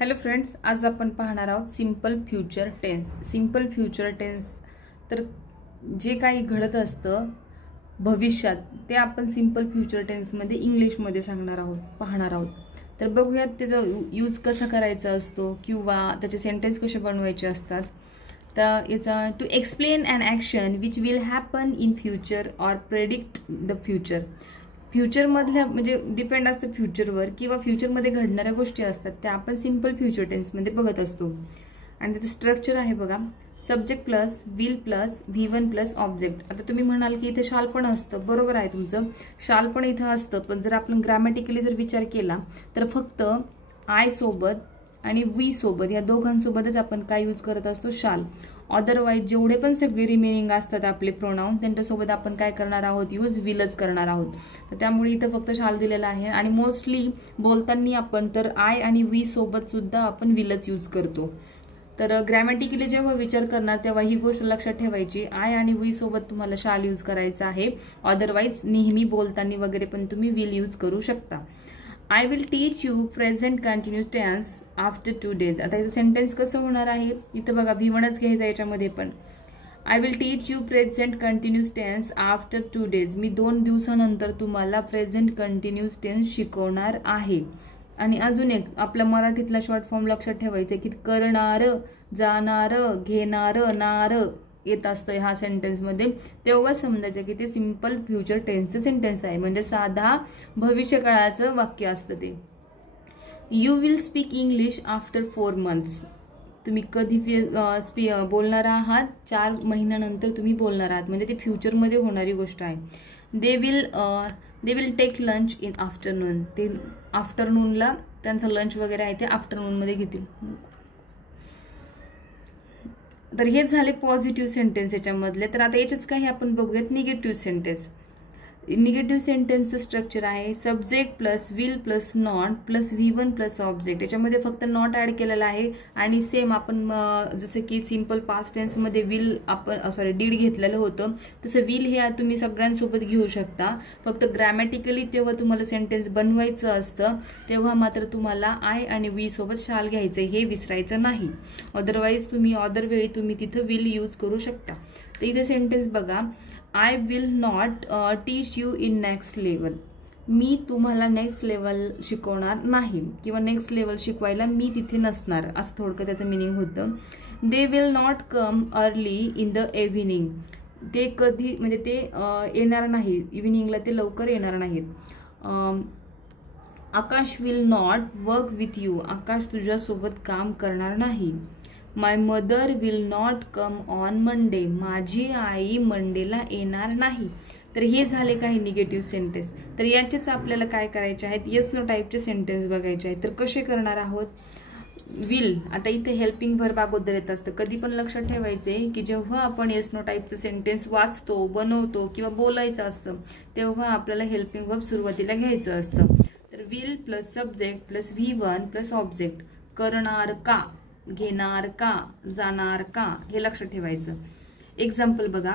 Hello friends, आज आपण पाहणार आहोत simple future tense. Simple future tense तर जे काही घडत असतं भविष्यात ते आपण सिंपल फ्युचर टेन्समध्ये इंग्लिशमध्ये पाहणार आहोत. तर बघूयात त्याचा यूज कसा करायचा असतो किंवा त्याचे सेंटेन्स कसे बनवायचे असतात. तर याचा to explain an action which will happen in future or predict the future. फ्युचरमधल्या म्हणजे डिपेंड असतं फ्युचरवर किंवा फ्युचरमध्ये घडणाऱ्या गोष्टी असतात त्या आपण सिंपल फ्युचर टेन्समध्ये बघत असतो. आणि त्याचं स्ट्रक्चर आहे बघा, subject plus will plus V1 plus object. आता तुम्ही म्हणाल की इथे शाल पण असतं, बरोबर आहे तुमचं, शाल पण इथं असतं. पण जर आपण ग्रॅमॅटिकली जर विचार केला तर फक्त आय सोबत आणि वी सोबत या दोघांसोबतच आपण काय यूज करत असतो, शाल. अदरवाईज जेवढे पण सगळे रिमेनिंग असतात आपले प्रोनाउन त्यांच्यासोबत आपण काय करणार आहोत, यूज विलच करणार आहोत. तर त्यामुळे इथं फक्त शाल दिलेला आहे. आणि मोस्टली बोलताना आपण तर आय आणि वी सोबत सुद्धा आपण विलच यूज करतो. तर ग्रॅमॅटिकली जेव्हा विचार करणार तेव्हा ही गोष्ट लक्षात ठेवायची, आय आणि वी सोबत तुम्हाला शाल यूज करायचा आहे. अदरवाईज नेहमी बोलताना वगैरे पण तुम्ही विल यूज करू शकता. I will teach you present continuous tense after 2 days. आता याचं सेंटेन्स कसं होणार आहे, इथं बघा V1च घ्यायचं याच्यामध्ये पण. I will teach you present continuous tense after 2 days. मी 2 दिवसानंतर तुम्हाला प्रेझेंट कंटिन्यूस टेन्स शिकवणार आहे. आणि अजून एक आपल्या मराठीतला शॉर्ट फॉर्म लक्षात ठेवायचा की करणार, जाणार, घेणार, नार येत असतं ह्या सेंटेन्समध्ये. तेव्हा समजायचं की ते सिंपल फ्युचर टेन्सचं सेंटेन्स आहे, म्हणजे साधा भविष्यकाळाचं वाक्य असतं ते. You will speak English after 4 months. तुम्ही कधी बोलणार आहात, 4 महिन्यानंतर तुम्ही बोलणार आहात, म्हणजे ते फ्युचरमध्ये होणारी गोष्ट आहे. They will take lunch in afternoon. ते आफ्टरनूनला त्यांचं लंच वगैरे आहे ते आफ्टरनूनमध्ये घेतील. तर हे झाले पॉझिटिव्ह सेंटेन्स याच्यामधले. तर आता याच्याच काही आपण बघूयात निगेटिव्ह सेंटेन्स. निगेटिव्ह सेंटेन्सचं स्ट्रक्चर आहे subject plus will plus not plus V1 plus object. याच्यामध्ये फक्त नॉट ऍड केलेला आहे. आणि सेम आपण जसं की सिंपल पास्ट टेन्समध्ये विल आपण डीड घेतलेलं होतं तसं विल हे तुम्ही सगळ्यांसोबत घेऊ शकता. फक्त ग्रॅमॅटिकली जेव्हा तुम्हाला सेंटेन्स बनवायचं असतं तेव्हा मात्र तुम्हाला आय आणि वी सोबत शाल घ्यायचं, हे विसरायचं नाही. अदरवाईज तुम्ही अदर वेळी तुम्ही तिथं विल यूज करू शकता. तर इथे सेंटेन्स बघा, I will not teach you in next level. मी तुम्हाला नेक्स्ट लेवल शिकवणार नाही किंवा नेक्स्ट लेवल शिकवायला मी तिथे नसणार, असं थोडक्यात त्याचं मिनिंग होतं. They will not come early in the evening. ते कधी म्हणजे ते येणार नाही, इव्हिनिंगला ते लवकर येणार नाहीत. Akash will not work with you. Akash तुझ्यासोबत काम करणार नाही. My mother will not come on Monday. माझी आई मंडेला येणार नाही. तर हे झाले काही निगेटिव्ह सेंटेन्स. तर याचेच आपल्याला काय करायचे आहेत, येस नो टाईपचे सेंटेन्स बघायचे आहेत. तर कसे करणार आहोत, विल. आता इथे हेल्पिंग व्हर्ब अगोदर येत असतं. कधी पण लक्षात ठेवायचे की जेव्हा आपण येस नो टाईपचं सेंटेन्स वाचतो, बनवतो किंवा बोलायचं असतं तेव्हा आपल्याला हेल्पिंग व्हर्ब सुरुवातीला घ्यायचं असतं. तर will plus subject plus V1 plus object. करणार का, घेणार का, जाणार का, हे लक्षात ठेवायचं. एक्झाम्पल बघा,